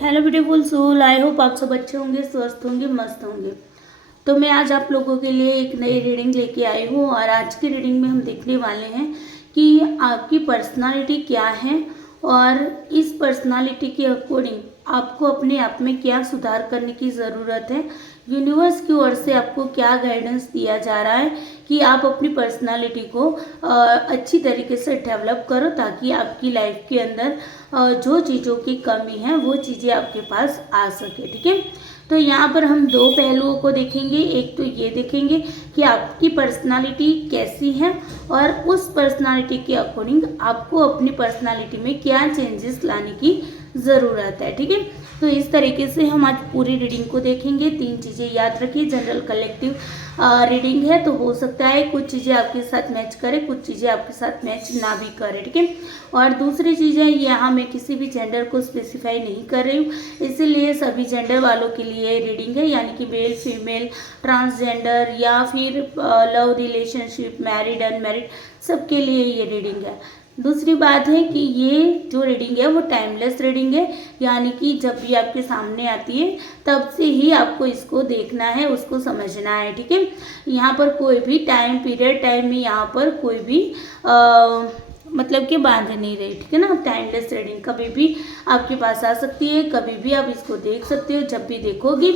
Hello beautiful soul, I hope आप सब अच्छे होंगे, स्वस्थ होंगे, मस्त होंगे। तो मैं आज आप लोगों के लिए एक नई रीडिंग लेके आई हूँ और आज की रीडिंग में हम देखने वाले हैं कि आपकी पर्सनालिटी क्या है और इस पर्सनालिटी के अकॉर्डिंग आपको अपने आप में क्या सुधार करने की ज़रूरत है। यूनिवर्स की ओर से आपको क्या गाइडेंस दिया जा रहा है कि आप अपनी पर्सनालिटी को अच्छी तरीके से डेवलप करो ताकि आपकी लाइफ के अंदर जो चीज़ों की कमी है वो चीज़ें आपके पास आ सके। ठीक है, तो यहाँ पर हम दो पहलुओं को देखेंगे। एक तो ये देखेंगे कि आपकी पर्सनालिटी कैसी है और उस पर्सनालिटी के अकॉर्डिंग आपको अपनी पर्सनालिटी में क्या चेंजेस लाने की ज़रूरत है। ठीक है, तो इस तरीके से हम आज पूरी रीडिंग को देखेंगे। 3 चीज़ें याद रखिए, जनरल कलेक्टिव रीडिंग है तो हो सकता है कुछ चीज़ें आपके साथ मैच करे, कुछ चीज़ें आपके साथ मैच ना भी करे। ठीक है, और दूसरी चीज़ें, यहाँ मैं किसी भी जेंडर को स्पेसिफाई नहीं कर रही हूँ, इसीलिए सभी जेंडर वालों के लिए रीडिंग है, यानी कि मेल फीमेल ट्रांसजेंडर या फिर लव रिलेशनशिप, मैरिड अनमैरिड, सबके लिए ये रीडिंग है। दूसरी बात है कि ये जो रीडिंग है वो टाइमलेस रीडिंग है, यानी कि जब भी आपके सामने आती है तब से ही आपको इसको देखना है, उसको समझना है। ठीक है, यहाँ पर कोई भी टाइम पीरियड, टाइम में यहाँ पर कोई भी मतलब कि बांध नहीं रही। ठीक है ना, टाइमलेस रीडिंग कभी भी आपके पास आ सकती है, कभी भी आप इसको देख सकते हो। जब भी देखोगी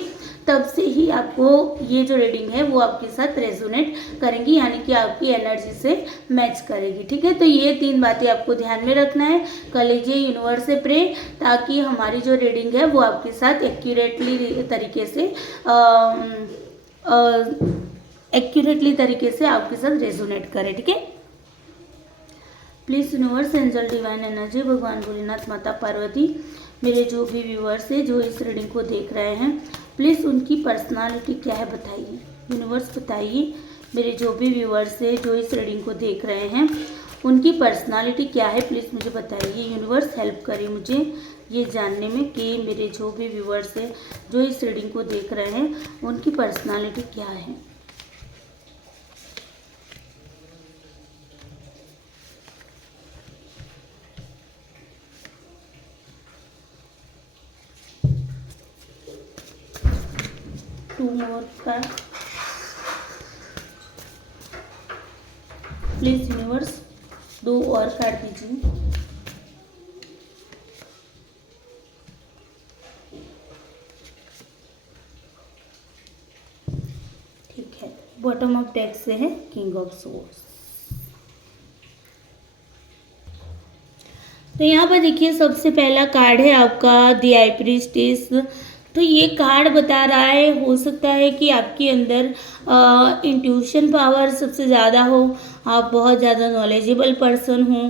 तब से ही आपको ये जो रीडिंग है वो आपके साथ रेजोनेट करेंगी, यानी कि आपकी एनर्जी से मैच करेगी। ठीक है, तो ये 3 बातें आपको ध्यान में रखना है। कर लीजिए यूनिवर्स से प्रे ताकि हमारी जो रीडिंग है वो आपके साथ एक्यूरेटली तरीके से आपके साथ रेजोनेट करे। ठीक है, please universe, angel, divine energy, भगवान भोलेनाथ, माता पार्वती, मेरे जो भी व्यूअर्स है जो इस रीडिंग को देख रहे हैं, प्लीज़ उनकी पर्सनालिटी क्या है बताइए। यूनिवर्स बताइए, मेरे जो भी व्यूअर्स है जो इस रीडिंग को देख रहे हैं उनकी पर्सनालिटी क्या है, प्लीज़ मुझे बताइए। यूनिवर्स हेल्प करिए मुझे ये जानने में कि मेरे जो भी व्यूअर्स है जो इस रीडिंग को देख रहे हैं उनकी पर्सनालिटी क्या है। Two more card please universe, 2 और कार्ड दीजिए। ठीक है, बॉटम ऑफ डेक से है किंग ऑफ सोर्ड्स। तो यहाँ पर देखिए सबसे पहला कार्ड है आपका द हाई प्रीस्टेस। तो ये कार्ड बता रहा है, हो सकता है कि आपके अंदर इंट्यूशन पावर सबसे ज़्यादा हो, आप बहुत ज़्यादा नॉलेजेबल पर्सन हो,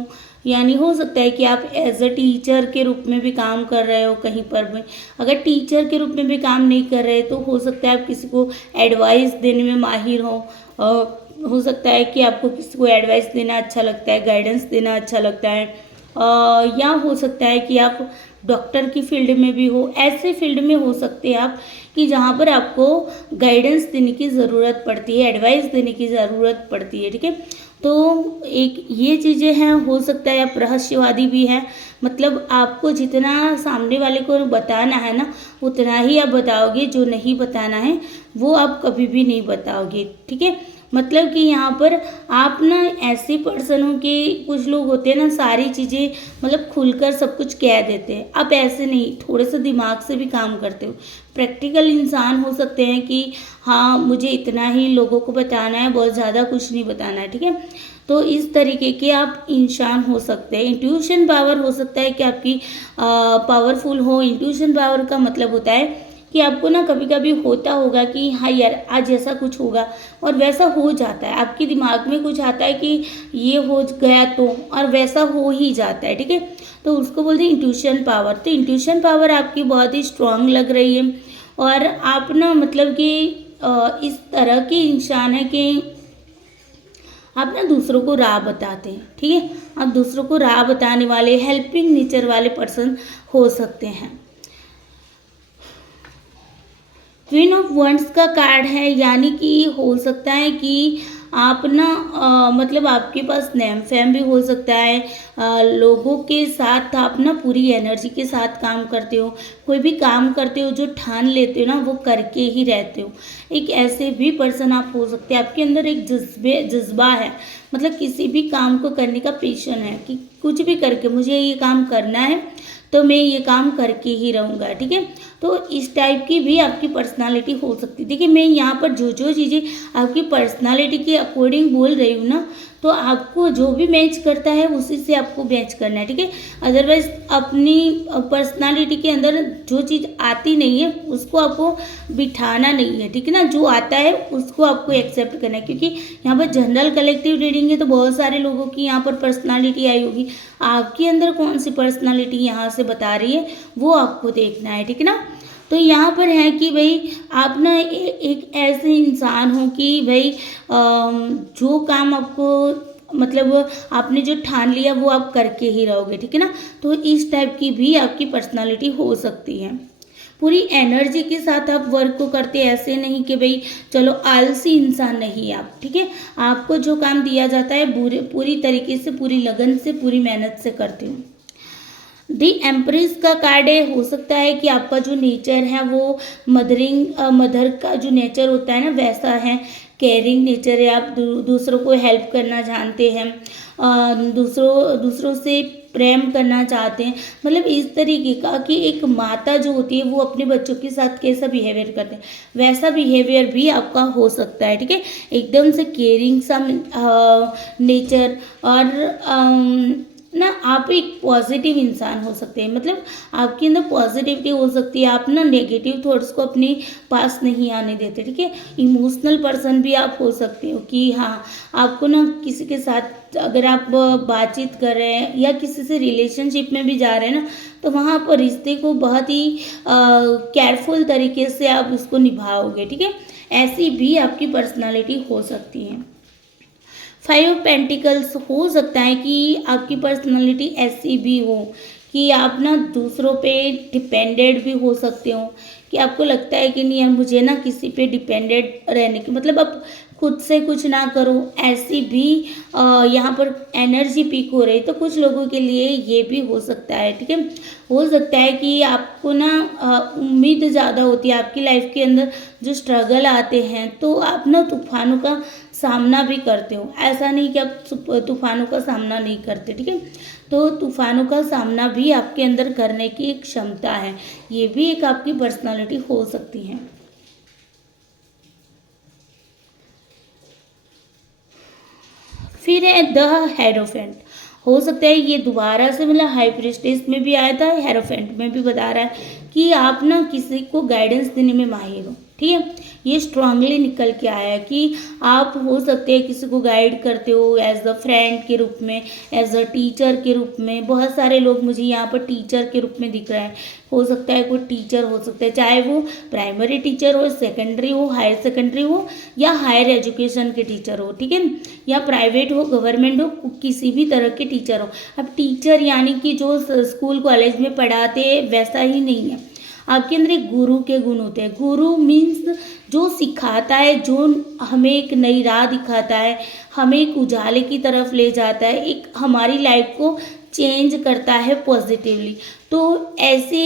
यानी हो सकता है कि आप एज अ टीचर के रूप में भी काम कर रहे हो कहीं पर भी। अगर टीचर के रूप में भी काम नहीं कर रहे तो हो सकता है आप किसी को एडवाइस देने में माहिर हो सकता है कि आपको किसी को एडवाइस देना अच्छा लगता है, गाइडेंस देना अच्छा लगता है, या हो सकता है कि आप डॉक्टर की फील्ड में भी हो, ऐसे फील्ड में हो सकते हैं आप कि जहाँ पर आपको गाइडेंस देने की ज़रूरत पड़ती है, एडवाइस देने की ज़रूरत पड़ती है। ठीक है, तो एक ये चीज़ें हैं। हो सकता है आप रहस्यवादी भी हैं, मतलब आपको जितना सामने वाले को बताना है ना उतना ही आप बताओगे, जो नहीं बताना है वो आप कभी भी नहीं बताओगे। ठीक है, मतलब कि यहाँ पर आप ना ऐसे पर्सन हो कि कुछ लोग होते हैं ना सारी चीज़ें मतलब खुलकर सब कुछ कह देते हैं, आप ऐसे नहीं, थोड़े से दिमाग से भी काम करते हो, प्रैक्टिकल इंसान हो सकते हैं कि हाँ मुझे इतना ही लोगों को बताना है, बहुत ज़्यादा कुछ नहीं बताना है। ठीक है, तो इस तरीके के आप इंसान हो सकते हैं। इंट्यूशन पावर हो सकता है कि आपकी पावरफुल हो। इंट्यूशन पावर का मतलब होता है कि आपको ना कभी कभी होता होगा कि हाँ यार आज ऐसा कुछ होगा, और वैसा हो जाता है, आपके दिमाग में कुछ आता है कि ये हो गया तो, और वैसा हो ही जाता है। ठीक है, तो उसको बोलते हैं इंट्यूशन पावर। तो इंट्यूशन पावर आपकी बहुत ही स्ट्रांग लग रही है और आप ना मतलब कि इस तरह के इंसान है कि आप ना दूसरों को राह बताते हैं। ठीक है, आप दूसरों को राह बताने वाले, हेल्पिंग नेचर वाले पर्सन हो सकते हैं। क्वीन ऑफ वंड्स का कार्ड है, यानी कि हो सकता है कि आप ना मतलब आपके पास नेम फेम भी हो सकता है। लोगों के साथ आप ना पूरी एनर्जी के साथ काम करते हो, कोई भी काम करते हो जो ठान लेते हो ना वो करके ही रहते हो। एक ऐसे भी पर्सन आप हो सकते हैं, आपके अंदर एक जज्बा है, मतलब किसी भी काम को करने का पैशन है कि कुछ भी करके मुझे ये काम करना है तो मैं ये काम करके ही रहूँगा, ठीक है। तो इस टाइप की भी आपकी पर्सनालिटी हो सकती है। देखिए, मैं यहाँ पर जो जो चीज़ें आपकी पर्सनालिटी के अकॉर्डिंग बोल रही हूँ ना, तो आपको जो भी मैच करता है उसी से आपको मैच करना है, ठीक है। अदरवाइज अपनी पर्सनालिटी के अंदर जो चीज़ आती नहीं है उसको आपको बिठाना नहीं है, ठीक है ना। जो आता है उसको आपको एक्सेप्ट करना है, क्योंकि यहाँ पर जनरल कलेक्टिव रीडिंग है तो बहुत सारे लोगों की यहाँ पर पर्सनालिटी आई होगी। आपके अंदर कौन सी पर्सनालिटी यहाँ से बता रही है वो आपको देखना है, ठीक है ना। तो यहाँ पर है कि भाई आप ना एक ऐसे इंसान हो कि भाई जो काम आपको मतलब आपने जो ठान लिया वो आप करके ही रहोगे, ठीक है ना। तो इस टाइप की भी आपकी पर्सनालिटी हो सकती है। पूरी एनर्जी के साथ आप वर्क को करते, ऐसे नहीं कि भाई चलो आलसी इंसान नहीं आप, ठीक है। आपको जो काम दिया जाता है पूरी तरीके से, पूरी लगन से, पूरी मेहनत से करते हो। दी एम्प्रेस का कार्ड है, हो सकता है कि आपका जो नेचर है वो मदर का जो नेचर होता है ना वैसा है, केयरिंग नेचर है। आप दूसरों को हेल्प करना जानते हैं, दूसरों से प्रेम करना चाहते हैं, मतलब इस तरीके का कि एक माता जो होती है वो अपने बच्चों के साथ कैसा बिहेवियर करते हैं वैसा बिहेवियर भी आपका हो सकता है, ठीक है। एकदम से केयरिंग सा नेचर, और ना आप एक पॉजिटिव इंसान हो सकते हैं, मतलब आपके अंदर पॉजिटिविटी हो सकती है। आप ना नेगेटिव थॉट्स को अपने पास नहीं आने देते, ठीक है। इमोशनल पर्सन भी आप हो सकते हो कि हाँ, आपको ना किसी के साथ अगर आप बातचीत कर रहे हैं या किसी से रिलेशनशिप में भी जा रहे हैं ना, तो वहाँ पर रिश्ते को बहुत ही केयरफुल तरीके से आप उसको निभाओगे, ठीक है। ऐसी भी आपकी पर्सनालिटी हो सकती है। 5 ऑफ पेंटिकल्स, हो सकता है कि आपकी पर्सनालिटी ऐसी भी हो कि आप ना दूसरों पे डिपेंडेड भी हो सकते हो, कि आपको लगता है कि नहीं यार मुझे ना किसी पे डिपेंडेड रहने की, मतलब आप खुद से कुछ ना करो, ऐसी भी यहाँ पर एनर्जी पीक हो रही। तो कुछ लोगों के लिए ये भी हो सकता है, ठीक है। हो सकता है कि आपको ना उम्मीद ज़्यादा होती है आपकी लाइफ के अंदर, जो स्ट्रगल आते हैं तो आप ना तूफानों का सामना भी करते हो। ऐसा नहीं कि आप तूफानों का सामना नहीं करते, ठीक है। तो तूफानों का सामना भी आपके अंदर करने की एक क्षमता है, ये भी एक आपकी पर्सनालिटी हो सकती है। फिर है द हेरोफेंट, हो सकता है ये दोबारा से मतलब हाई प्रीस्टेस में भी आया था, हेरोफेंट में भी बता रहा है कि आप ना किसी को गाइडेंस देने में माहिर हो, ठीक है। ये स्ट्रांगली निकल के आया है कि आप हो सकते हैं किसी को गाइड करते हो एज अ फ्रेंड के रूप में, एज अ टीचर के रूप में। बहुत सारे लोग मुझे यहाँ पर टीचर के रूप में दिख रहे हैं। हो सकता है कोई टीचर हो सकता है, चाहे वो प्राइमरी टीचर हो, सेकेंडरी हो, हायर सेकेंडरी हो, या हायर एजुकेशन के टीचर हो, ठीक है, या प्राइवेट हो, गवर्नमेंट हो, किसी भी तरह के टीचर हो। अब टीचर यानी कि जो स्कूल कॉलेज में पढ़ाते वैसा ही नहीं है, आपके अंदर एक गुरु के गुण होते हैं। गुरु मीन्स जो सिखाता है, जो हमें एक नई राह दिखाता है, हमें एक उजाले की तरफ ले जाता है, एक हमारी लाइफ को चेंज करता है पॉजिटिवली। तो ऐसे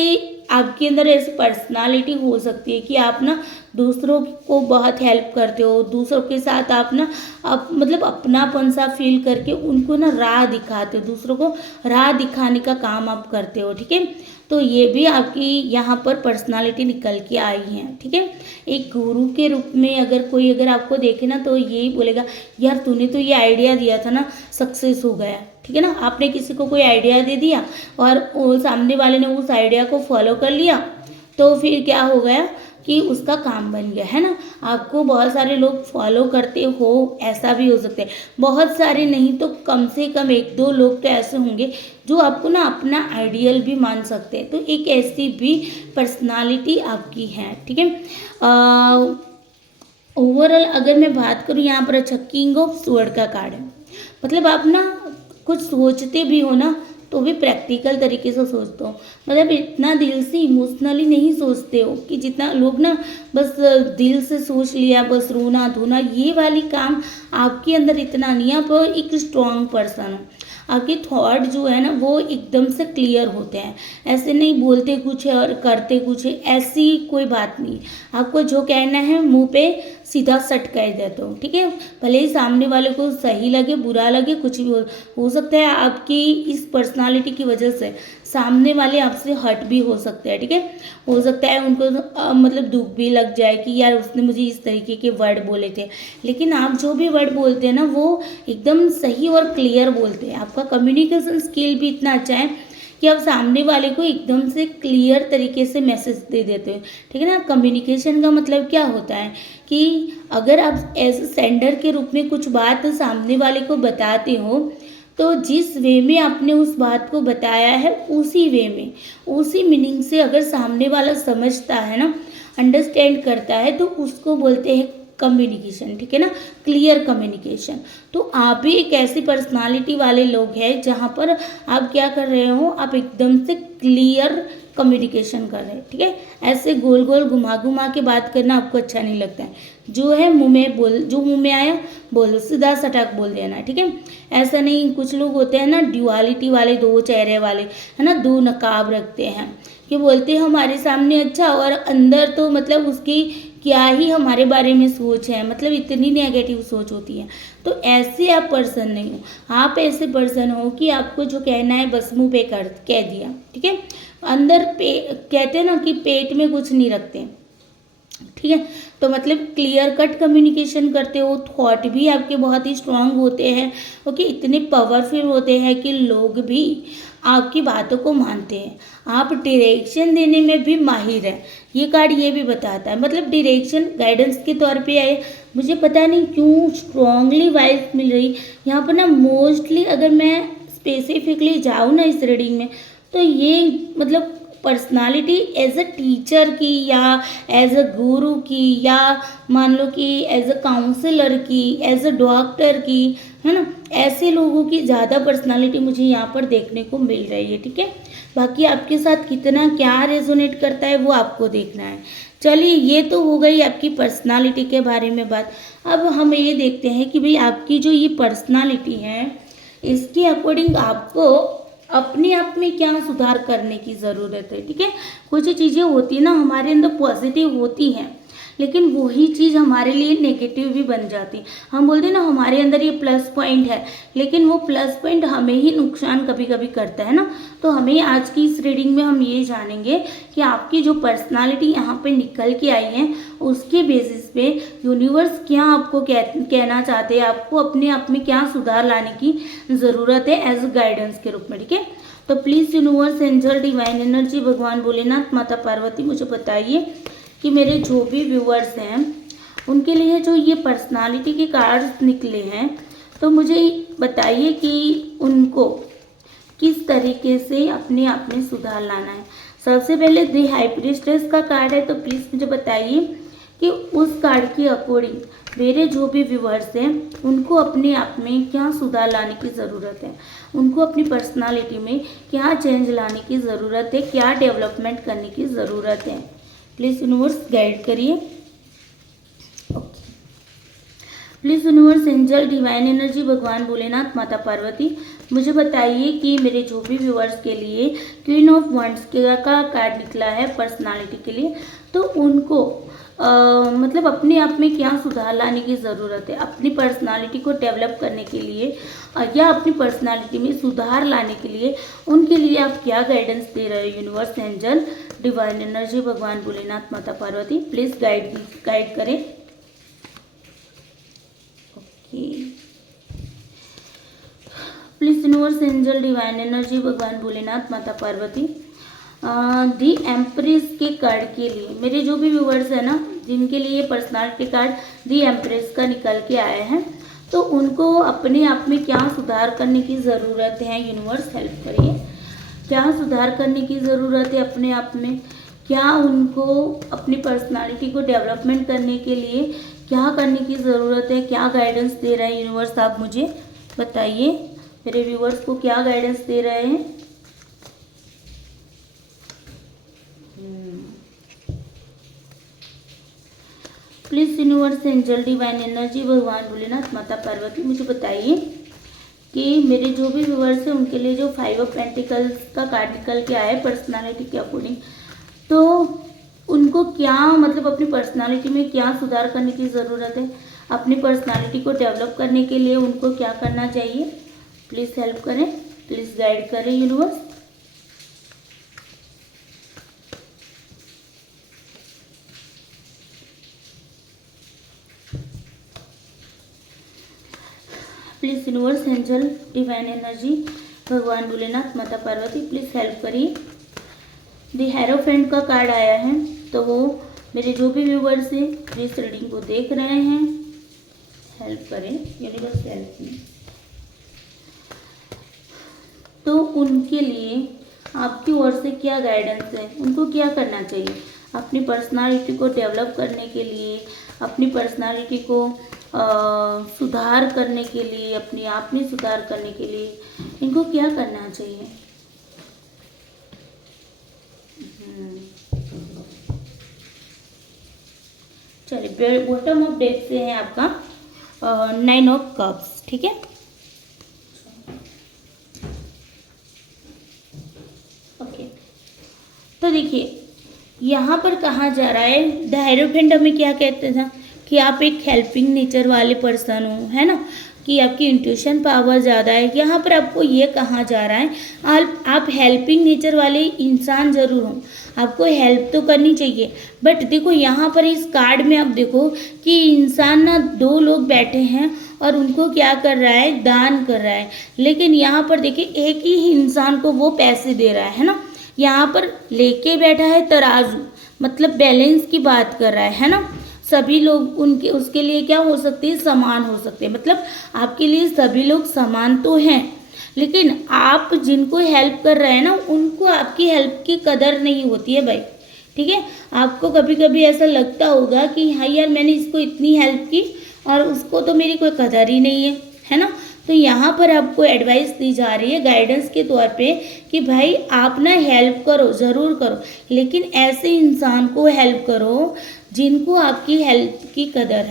आपके अंदर ऐसी पर्सनालिटी हो सकती है कि आप ना दूसरों को बहुत हेल्प करते हो, दूसरों के साथ आप ना आप मतलब अपनापन सा फील करके उनको ना राह दिखाते हो, दूसरों को राह दिखाने का काम आप करते हो, ठीक है। तो ये भी आपकी यहाँ पर पर्सनालिटी निकल के आई है, ठीक है। एक गुरु के रूप में अगर आपको देखे ना तो यही बोलेगा यार तूने तो ये आइडिया दिया था ना, सक्सेस हो गया, ठीक है ना। आपने किसी को कोई आइडिया दे दिया और वो सामने वाले ने उस आइडिया को फॉलो कर लिया, तो फिर क्या हो गया कि उसका काम बन गया, है ना। आपको बहुत सारे लोग फॉलो करते हो, ऐसा भी हो सकता है। बहुत सारे नहीं तो कम से कम 1-2 लोग तो ऐसे होंगे जो आपको ना अपना आइडियल भी मान सकते हैं। तो एक ऐसी भी पर्सनालिटी आपकी है, ठीक है। ओवरऑल अगर मैं बात करूँ यहाँ पर अच्छा किंग ऑफ स्वॉर्ड का कार्ड है, मतलब आप ना कुछ सोचते भी हो ना तो भी प्रैक्टिकल तरीके से सोचते हो, मतलब इतना दिल से इमोशनली नहीं सोचते हो कि जितना लोग ना बस दिल से सोच लिया, बस रोना धोना, ये वाली काम आपके अंदर इतना नहीं है। आप एक स्ट्रॉन्ग पर्सन हो, आपके थॉट जो है ना वो एकदम से क्लियर होते हैं, ऐसे नहीं बोलते कुछ है और करते कुछ है, ऐसी कोई बात नहीं। आपको जो कहना है मुंह पे सीधा सट कह देते हो, ठीक है। भले ही सामने वाले को सही लगे बुरा लगे कुछ भी हो सकता है आपकी इस पर्सनालिटी की वजह से सामने वाले आपसे हर्ट भी हो सकते हैं, ठीक है। हो सकता है उनको मतलब दुख भी लग जाए कि यार उसने मुझे इस तरीके के वर्ड बोले थे, लेकिन आप जो भी वर्ड बोलते हैं ना वो एकदम सही और क्लियर बोलते हैं। आपका कम्युनिकेशन स्किल भी इतना अच्छा है कि आप सामने वाले को एकदम से क्लियर तरीके से मैसेज दे देते हो, ठीक है ना। कम्युनिकेशन का मतलब क्या होता है कि अगर आप एज सेंडर के रूप में कुछ बात सामने वाले को बताते हो तो जिस वे में आपने उस बात को बताया है उसी वे में उसी मीनिंग से अगर सामने वाला समझता है ना, अंडरस्टैंड करता है, तो उसको बोलते हैं कम्युनिकेशन, ठीक है ना, क्लियर कम्युनिकेशन। तो आप भी एक ऐसी पर्सनालिटी वाले लोग हैं जहाँ पर आप क्या कर रहे हो, आप एकदम से क्लियर कम्युनिकेशन कर रहे हैं, ठीक है। ऐसे गोल गोल घुमा घुमा के बात करना आपको अच्छा नहीं लगता है। जो है मुंह में बोल, जो मुंह में आया बोलो, सीधा सटाक बोल देना, ठीक है। ऐसा नहीं, कुछ लोग होते हैं ना ड्युअलिटी वाले, दो चेहरे वाले, है ना, दो नकाब रखते हैं कि बोलते हैं हमारे सामने अच्छा और अंदर तो मतलब उसकी क्या ही हमारे बारे में सोच है, मतलब इतनी नेगेटिव सोच होती है। तो ऐसे आप पर्सन नहीं हो, आप ऐसे पर्सन हो कि आपको जो कहना है बस मुंह पे कर कह दिया, ठीक है। अंदर पे कहते हैं ना कि पेट में कुछ नहीं रखते, ठीक है। तो मतलब क्लियर कट कम्युनिकेशन करते हो, थॉट भी आपके बहुत ही स्ट्रांग होते हैं, ओके, इतने पावरफुल होते हैं कि लोग भी आपकी बातों को मानते हैं। आप डायरेक्शन देने में भी माहिर हैं, ये कार्ड ये भी बताता है, मतलब डायरेक्शन गाइडेंस के तौर पे आए। मुझे पता नहीं क्यों स्ट्रांगली वाइब मिल रही यहाँ पर ना, मोस्टली अगर मैं स्पेसिफिकली जाऊँ ना इस रीडिंग में, तो ये मतलब पर्सनालिटी एज अ टीचर की या एज अ गुरु की या मान लो कि एज अ काउंसलर की, एज अ डॉक्टर की, है ना, ऐसे लोगों की ज़्यादा पर्सनालिटी मुझे यहाँ पर देखने को मिल रही है, ठीक है। बाकी आपके साथ कितना क्या रेजोनेट करता है वो आपको देखना है। चलिए, ये तो हो गई आपकी पर्सनालिटी के बारे में बात। अब हम ये देखते हैं कि भाई आपकी जो ये पर्सनालिटी है इसके अकॉर्डिंग आपको अपने आप में क्या सुधार करने की ज़रूरत है, ठीक है। कुछ चीज़ें होती है ना हमारे अंदर पॉजिटिव होती हैं, लेकिन वही चीज़ हमारे लिए नेगेटिव भी बन जाती। हम बोलते हैं ना हमारे अंदर ये प्लस पॉइंट है, लेकिन वो प्लस पॉइंट हमें ही नुकसान कभी कभी करता है ना। तो हमें आज की इस रीडिंग में हम ये जानेंगे कि आपकी जो पर्सनालिटी यहाँ पे निकल के आई है उसके बेसिस पे यूनिवर्स क्या आपको कहना चाहते हैं, आपको अपने आप में क्या सुधार लाने की ज़रूरत है एज गाइडेंस के रूप में, ठीक है। तो please universe, angel, divine energy, भगवान भोलेनाथ, माता पार्वती, मुझे बताइए कि मेरे जो भी व्यूअर्स हैं उनके लिए जो ये पर्सनालिटी के कार्ड्स निकले हैं, तो मुझे बताइए कि उनको किस तरीके से अपने आप में सुधार लाना है। सबसे पहले द हाई प्रीस्टेस का कार्ड है, तो प्लीज़ मुझे बताइए कि उस कार्ड के अकॉर्डिंग मेरे जो भी व्यूअर्स हैं उनको अपने आप में क्या सुधार लाने की ज़रूरत है, उनको अपनी पर्सनालिटी में क्या चेंज लाने की ज़रूरत है, क्या डेवलपमेंट करने की ज़रूरत है। प्लीज़ यूनिवर्स गाइड करिए। Okay, please universe, angel, divine energy, भगवान भोलेनाथ, माता पार्वती, मुझे बताइए कि मेरे जो भी व्यूअर्स के लिए क्वीन ऑफ वंड्स का कार्ड निकला है पर्सनालिटी के लिए, तो उनको मतलब अपने आप में क्या सुधार लाने की ज़रूरत है, अपनी पर्सनालिटी को डेवलप करने के लिए या अपनी पर्सनालिटी में सुधार लाने के लिए उनके लिए आप क्या गाइडेंस दे रहे हो यूनिवर्स, एंजल, डिवाइन एनर्जी, भगवान भोलेनाथ, माता पार्वती, प्लीज़ गाइड करें। Okay, please universe, angel, divine energy, भगवान भोलेनाथ, माता पार्वती, दी एम्प्रेस के कार्ड के लिए मेरे जो भी व्यूवर्स हैं ना जिनके लिए पर्सनालिटी कार्ड दी एम्प्रेस का निकल के आए हैं, तो उनको अपने आप में क्या सुधार करने की ज़रूरत है यूनिवर्स, हेल्प करिए। क्या सुधार करने की ज़रूरत है अपने आप में, क्या उनको अपनी पर्सनालिटी को डेवलपमेंट करने के लिए क्या करने की ज़रूरत है, क्या गाइडेंस दे रहे हैं यूनिवर्स, आप मुझे बताइए। मेरे व्यूवर्स को क्या गाइडेंस दे रहे हैं। Please universe angel divine energy भगवान भोलेनाथ माता पार्वती मुझे बताइए कि मेरे जो भी व्यूवर्स हैं उनके लिए जो 5 ऑफ पेंटिकल्स का कार्ड निकल के आया है पर्सनालिटी के अकॉर्डिंग, तो उनको क्या मतलब अपनी पर्सनालिटी में क्या सुधार करने की ज़रूरत है, अपनी पर्सनालिटी को डेवलप करने के लिए उनको क्या करना चाहिए। प्लीज़ हेल्प करें, प्लीज़ गाइड करें universe. Please universe angel divine energy भगवान भोलेनाथ माता पार्वती प्लीज़ हेल्प करिए। द हेरोफेंट का कार्ड आया है, तो वो मेरे जो भी व्यूवर्स हैं जो इस रीडिंग को देख रहे हैं हेल्प करें यूनिवर्स हेल्प में। तो उनके लिए आपकी ओर से क्या गाइडेंस है, उनको क्या करना चाहिए अपनी पर्सनालिटी को डेवलप करने के लिए, अपनी पर्सनालिटी को सुधार करने के लिए, अपने आप में सुधार करने के लिए इनको क्या करना चाहिए। चलिए बॉटम ऑफ डेक से है आपका 9 ऑफ कप्स, ठीक है। ओके, तो देखिए यहाँ पर कहा जा रहा है द हेरोफेंट हमें क्या कहते थे कि आप एक हेल्पिंग नेचर वाले पर्सन हो, है ना, कि आपकी इंट्यूशन पावर ज़्यादा है। यहाँ पर आपको ये कहा जा रहा है आप हेल्पिंग नेचर वाले इंसान ज़रूर हो, आपको हेल्प तो करनी चाहिए। बट देखो यहाँ पर इस कार्ड में आप देखो कि इंसान ना 2 लोग बैठे हैं और उनको क्या कर रहा है, दान कर रहा है। लेकिन यहाँ पर देखिए एक ही इंसान को वो पैसे दे रहा है ना, यहाँ पर लेके बैठा है तराजू, मतलब बैलेंस की बात कर रहा है ना। सभी लोग उनके उसके लिए क्या हो सकते हैं, समान हो सकते हैं, मतलब आपके लिए सभी लोग समान तो हैं, लेकिन आप जिनको हेल्प कर रहे हैं ना उनको आपकी हेल्प की कदर नहीं होती है भाई, ठीक है। आपको कभी कभी ऐसा लगता होगा कि हाँ यार मैंने इसको इतनी हेल्प की और उसको तो मेरी कोई कदर ही नहीं है ना। तो यहाँ पर आपको एडवाइस दी जा रही है गाइडेंस के तौर पे कि भाई आप ना हेल्प करो, ज़रूर करो, लेकिन ऐसे इंसान को हेल्प करो जिनको आपकी हेल्प की कदर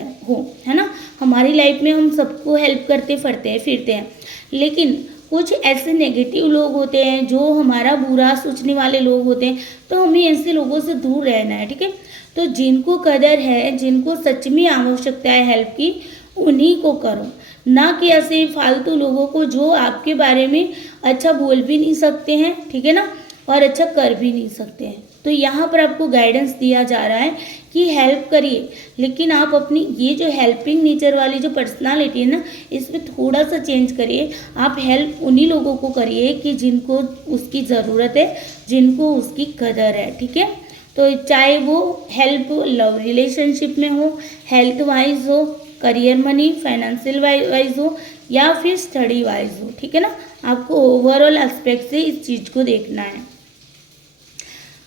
है ना। हमारी लाइफ में हम सबको हेल्प करते फिरते हैं, लेकिन कुछ ऐसे नेगेटिव लोग होते हैं जो हमारा बुरा सोचने वाले लोग होते हैं, तो हमें ऐसे लोगों से दूर रहना है, ठीक है। तो जिनको कदर है, जिनको सच में आवश्यकता है हेल्प की, उन्हीं को करो, ना कि ऐसे फालतू लोगों को जो आपके बारे में अच्छा बोल भी नहीं सकते हैं, ठीक है ना, और अच्छा कर भी नहीं सकते हैं। तो यहाँ पर आपको गाइडेंस दिया जा रहा है कि हेल्प करिए, लेकिन आप अपनी ये जो हेल्पिंग नेचर वाली जो पर्सनालिटी है ना, इसमें थोड़ा सा चेंज करिए। आप हेल्प उन्हीं लोगों को करिए कि जिनको उसकी ज़रूरत है, जिनको उसकी कदर है, ठीक है। तो चाहे वो हेल्प लव रिलेशनशिप में हो, हेल्थ वाइज हो, करियर मनी फाइनेंशियल वाइज हो, या फिर स्टडी वाइज हो, ठीक है ना। आपको ओवरऑल एस्पेक्ट से इस चीज़ को देखना है।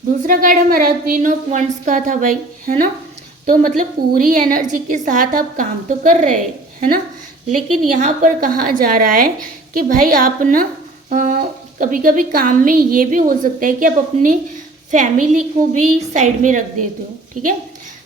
दूसरा कार्ड हमारा क्वीन ऑफ वंड्स का था भाई, है ना। तो मतलब पूरी एनर्जी के साथ आप काम तो कर रहे हैं ना, लेकिन यहाँ पर कहा जा रहा है कि भाई आप ना कभी कभी काम में ये भी हो सकता है कि आप अपनी फैमिली को भी साइड में रख देते हो, ठीक है।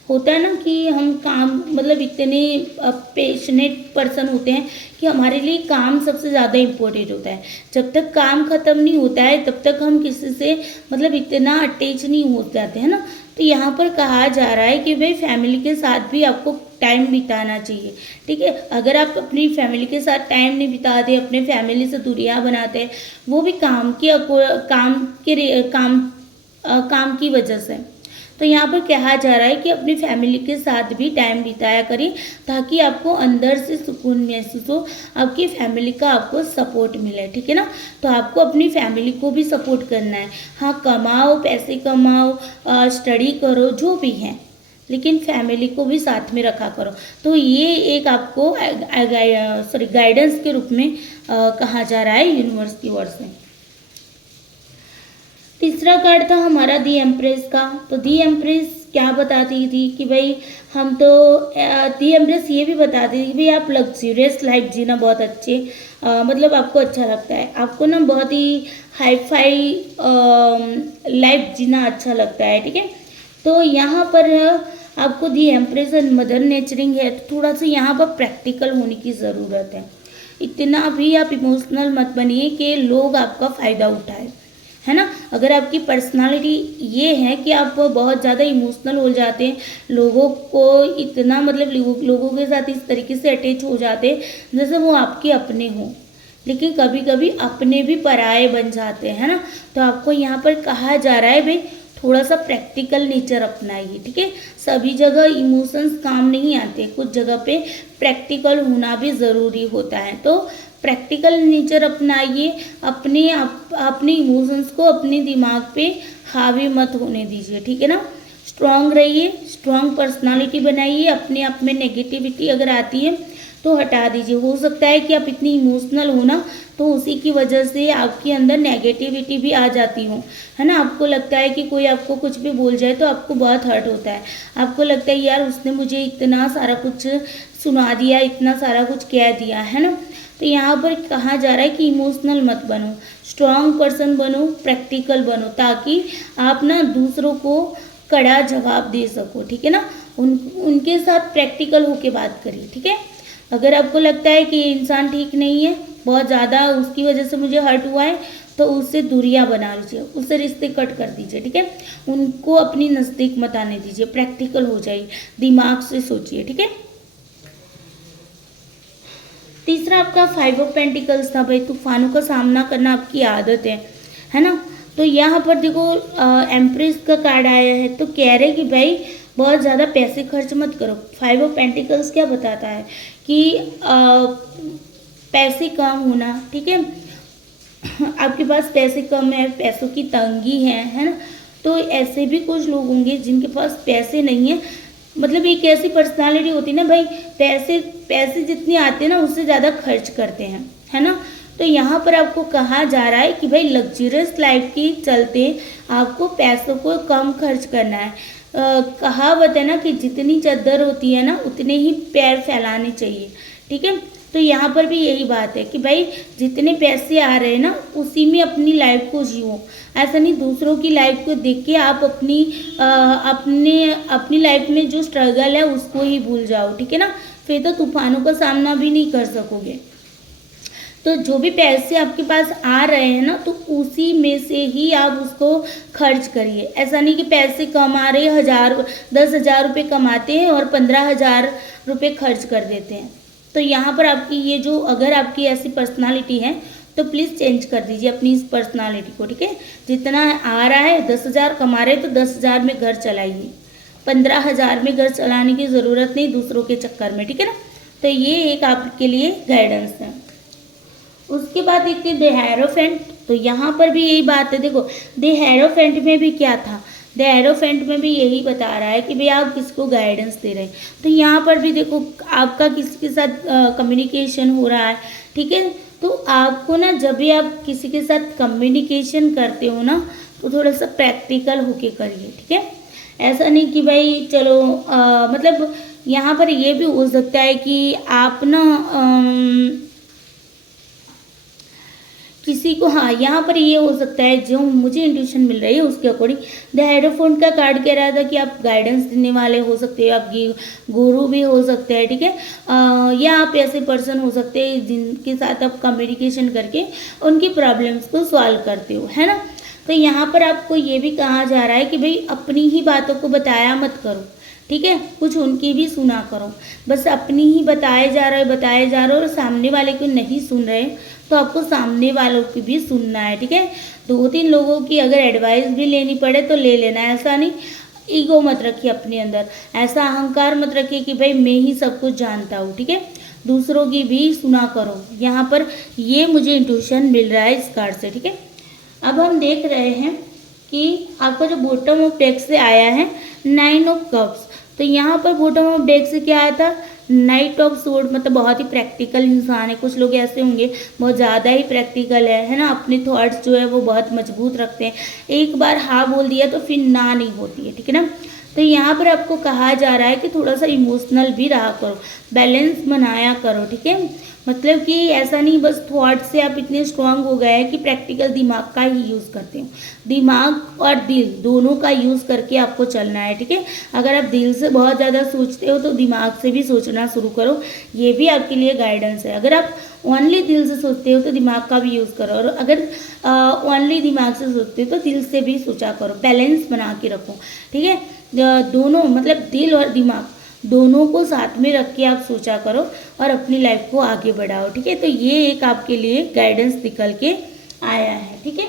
होता है ना कि हम काम मतलब इतने पैशनेट पर्सन होते हैं कि हमारे लिए काम सबसे ज़्यादा इम्पोर्टेंट होता है। जब तक काम ख़त्म नहीं होता है तब तक हम किसी से मतलब इतना अटैच नहीं हो जाते हैं ना। तो यहाँ पर कहा जा रहा है कि भाई फैमिली के साथ भी आपको टाइम बिताना चाहिए, ठीक है। अगर आप अपनी फैमिली के साथ टाइम नहीं बिताते, अपने फैमिली से दूरियां बनाते हैं, वो भी काम की वजह से, तो यहाँ पर कहा जा रहा है कि अपनी फैमिली के साथ भी टाइम बिताया करें ताकि आपको अंदर से सुकून महसूस हो, आपकी फैमिली का आपको सपोर्ट मिले, ठीक है ना। तो आपको अपनी फैमिली को भी सपोर्ट करना है। हाँ, कमाओ, पैसे कमाओ, स्टडी करो, जो भी है, लेकिन फैमिली को भी साथ में रखा करो। तो ये एक आपको गाइडेंस के रूप में कहा जा रहा है यूनिवर्स की ओर से। तीसरा कार्ड था हमारा दी एम्प्रेस का। तो दी एम्प्रेस क्या बताती थी कि भाई हम तो दी एम्प्रेस ये भी बताती थी कि भाई आप लग्जूरियस लाइफ जीना बहुत अच्छे मतलब आपको अच्छा लगता है, आपको ना बहुत ही हाई फाई लाइफ जीना अच्छा लगता है, ठीक है। तो यहाँ पर आपको दी एम्प्रेस एंड मदर नेचरिंग है, तो थोड़ा सा यहाँ पर प्रैक्टिकल होने की ज़रूरत है। इतना भी आप इमोशनल मत बनिए कि लोग आपका फ़ायदा उठाए, है ना। अगर आपकी पर्सनालिटी ये है कि आप बहुत ज़्यादा इमोशनल हो जाते हैं, लोगों को इतना मतलब लोगों के साथ इस तरीके से अटैच हो जाते हैं जैसे वो आपके अपने हों, लेकिन कभी कभी अपने भी पराये बन जाते हैं, है ना। तो आपको यहाँ पर कहा जा रहा है भाई थोड़ा सा प्रैक्टिकल नेचर अपनाइए, ठीक है। सभी जगह इमोशंस काम नहीं आते, कुछ जगह पे प्रैक्टिकल होना भी ज़रूरी होता है। तो प्रैक्टिकल नेचर अपनाइए, अपने इमोशंस को अपने दिमाग पे हावी मत होने दीजिए, ठीक है ना। स्ट्रांग रहिए, स्ट्रांग पर्सनालिटी बनाइए, अपने आप में नेगेटिविटी अगर आती है तो हटा दीजिए। हो सकता है कि आप इतनी इमोशनल हो ना, तो उसी की वजह से आपके अंदर नेगेटिविटी भी आ जाती हो, है ना। आपको लगता है कि कोई आपको कुछ भी बोल जाए तो आपको बहुत हर्ट होता है, आपको लगता है यार उसने मुझे इतना सारा कुछ सुना दिया, इतना सारा कुछ कह दिया, है ना। तो यहाँ पर कहा जा रहा है कि इमोशनल मत बनो, स्ट्रांग पर्सन बनो, प्रैक्टिकल बनो, ताकि आप ना दूसरों को कड़ा जवाब दे सको, ठीक है ना। उनके साथ प्रैक्टिकल होके बात करिए, ठीक है। अगर आपको लगता है कि इंसान ठीक नहीं है, बहुत ज़्यादा उसकी वजह से मुझे हर्ट हुआ है, तो उससे दूरियां बना लीजिए, उससे रिश्ते कट कर दीजिए, ठीक है। उनको अपनी नज़दीक मत आने दीजिए, प्रैक्टिकल हो जाइए, दिमाग से सोचिए, ठीक है। तीसरा आपका 5 ऑफ पेंटिकल्स था, भाई तूफानों का सामना करना आपकी आदत है ना। तो यहाँ पर देखो एम्प्रेस का कार्ड आया है, तो कह रहे कि भाई बहुत ज़्यादा पैसे खर्च मत करो। 5 ऑफ पेंटिकल्स क्या बताता है कि पैसे कम होना, ठीक है। आपके पास पैसे कम है, पैसों की तंगी है ना। तो ऐसे भी कुछ लोग होंगे जिनके पास पैसे नहीं है, मतलब एक ऐसी पर्सनालिटी होती है ना भाई, पैसे जितने आते हैं ना उससे ज़्यादा खर्च करते हैं, है ना। तो यहाँ पर आपको कहा जा रहा है कि भाई लग्जरियस लाइफ के चलते आपको पैसों को कम खर्च करना है। कहावत है ना कि जितनी चादर होती है ना उतने ही पैर फैलाने चाहिए, ठीक है। तो यहाँ पर भी यही बात है कि भाई जितने पैसे आ रहे हैं ना उसी में अपनी लाइफ को जियो, ऐसा नहीं दूसरों की लाइफ को देख के आप अपनी लाइफ में जो स्ट्रगल है उसको ही भूल जाओ, ठीक है ना। फिर तो तूफानों का सामना भी नहीं कर सकोगे। तो जो भी पैसे आपके पास आ रहे हैं ना, तो उसी में से ही आप उसको खर्च करिए। ऐसा नहीं कि पैसे कमा रहे 10,000 रुपये कमाते हैं और 15,000 रुपये खर्च कर देते हैं। तो यहाँ पर आपकी ये जो अगर आपकी ऐसी पर्सनालिटी है तो प्लीज़ चेंज कर दीजिए अपनी इस पर्सनालिटी को, ठीक है। जितना आ रहा है 10,000 कमा रहे तो 10,000 में घर चलाइए, 15,000 में घर चलाने की ज़रूरत नहीं दूसरों के चक्कर में, ठीक है ना। तो ये एक आपके लिए गाइडेंस है। उसके बाद देखते हैं द हेरोफेंट। तो यहाँ पर भी यही बात है, देखो द हेरोफेंट में भी क्या था, द हेरोफेंट में भी यही बता रहा है कि भाई आप किसको गाइडेंस दे रहे हैं। तो यहाँ पर भी देखो आपका किसी के साथ कम्युनिकेशन हो रहा है, ठीक है। तो आपको ना जब भी आप किसी के साथ कम्युनिकेशन करते हो ना तो थोड़ा सा प्रैक्टिकल होके करिए, ठीक है। ऐसा नहीं कि भाई चलो मतलब यहाँ पर ये भी हो सकता है कि आप ना किसी को, हाँ यहाँ पर ये हो सकता है जो मुझे इंट्यूशन मिल रही है उसके अकॉर्डिंग द हेरोफेंट का कार्ड कह रहा था कि आप गाइडेंस देने वाले हो सकते हैं, आप गुरु भी हो सकते हैं, ठीक है। या आप ऐसे पर्सन हो सकते हैं जिनके साथ आप कम्युनिकेशन करके उनकी प्रॉब्लम्स को सॉल्व करते हो, है ना। तो यहाँ पर आपको ये भी कहा जा रहा है कि भाई अपनी ही बातों को बताया मत करो, ठीक है। कुछ उनकी भी सुना करो, बस अपनी ही बताए जा रहे हो और सामने वाले को नहीं सुन रहे तो आपको सामने वालों की भी सुनना है, ठीक है। 2-3 लोगों की अगर एडवाइस भी लेनी पड़े तो ले लेना, ऐसा नहीं ईगो मत रखिए अपने अंदर, ऐसा अहंकार मत रखिए कि भाई मैं ही सब कुछ जानता हूँ, ठीक है। दूसरों की भी सुना करो, यहाँ पर ये मुझे इंट्यूशन मिल रहा है इस कार्ड से, ठीक है। अब हम देख रहे हैं कि आपका जो बॉटम ऑफ डेक से आया है 9 ऑफ कप्स। तो यहाँ पर बॉटम ऑफ डेक से क्या आया था, नाइट ऑफ सोर्ड, मतलब बहुत ही प्रैक्टिकल इंसान है। कुछ लोग ऐसे होंगे बहुत ज़्यादा ही प्रैक्टिकल है ना, अपने थॉट्स जो है वो बहुत मजबूत रखते हैं, एक बार हाँ बोल दिया तो फिर ना नहीं होती है, ठीक है ना। तो यहाँ पर आपको कहा जा रहा है कि थोड़ा सा इमोशनल भी रहा करो, बैलेंस बनाया करो, ठीक है। मतलब कि ऐसा नहीं बस थॉट से आप इतने स्ट्रांग हो गए हैं कि प्रैक्टिकल दिमाग का ही यूज़ करते हो। दिमाग और दिल दोनों का यूज़ करके आपको चलना है, ठीक है। अगर आप दिल से बहुत ज़्यादा सोचते हो तो दिमाग से भी सोचना शुरू करो, ये भी आपके लिए गाइडेंस है। अगर आप ओनली दिल से सोचते हो तो दिमाग का भी यूज़ करो, और अगर ओनली दिमाग से सोचते हो तो दिल से भी सोचा करो, बैलेंस बना के रखो, ठीक है। दोनों मतलब दिल और दिमाग दोनों को साथ में रख के आप सोचा करो और अपनी लाइफ को आगे बढ़ाओ, ठीक है। तो ये एक आपके लिए गाइडेंस निकल के आया है, ठीक है।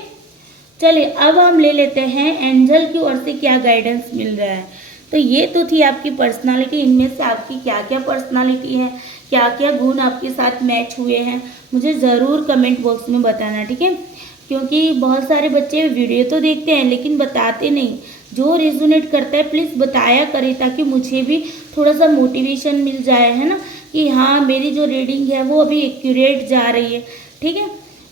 चलिए अब हम ले लेते हैं एंजल की ओर से क्या गाइडेंस मिल रहा है। तो ये तो थी आपकी पर्सनालिटी, इनमें से आपकी क्या क्या पर्सनालिटी है, क्या क्या गुण आपके साथ मैच हुए हैं, मुझे ज़रूर कमेंट बॉक्स में बताना, ठीक है। क्योंकि बहुत सारे बच्चे वीडियो तो देखते हैं लेकिन बताते नहीं, जो रेजोनेट करता है प्लीज़ बताया करें ताकि मुझे भी थोड़ा सा मोटिवेशन मिल जाए, है ना, कि हाँ मेरी जो रीडिंग है वो अभी एक्यूरेट जा रही है, ठीक है।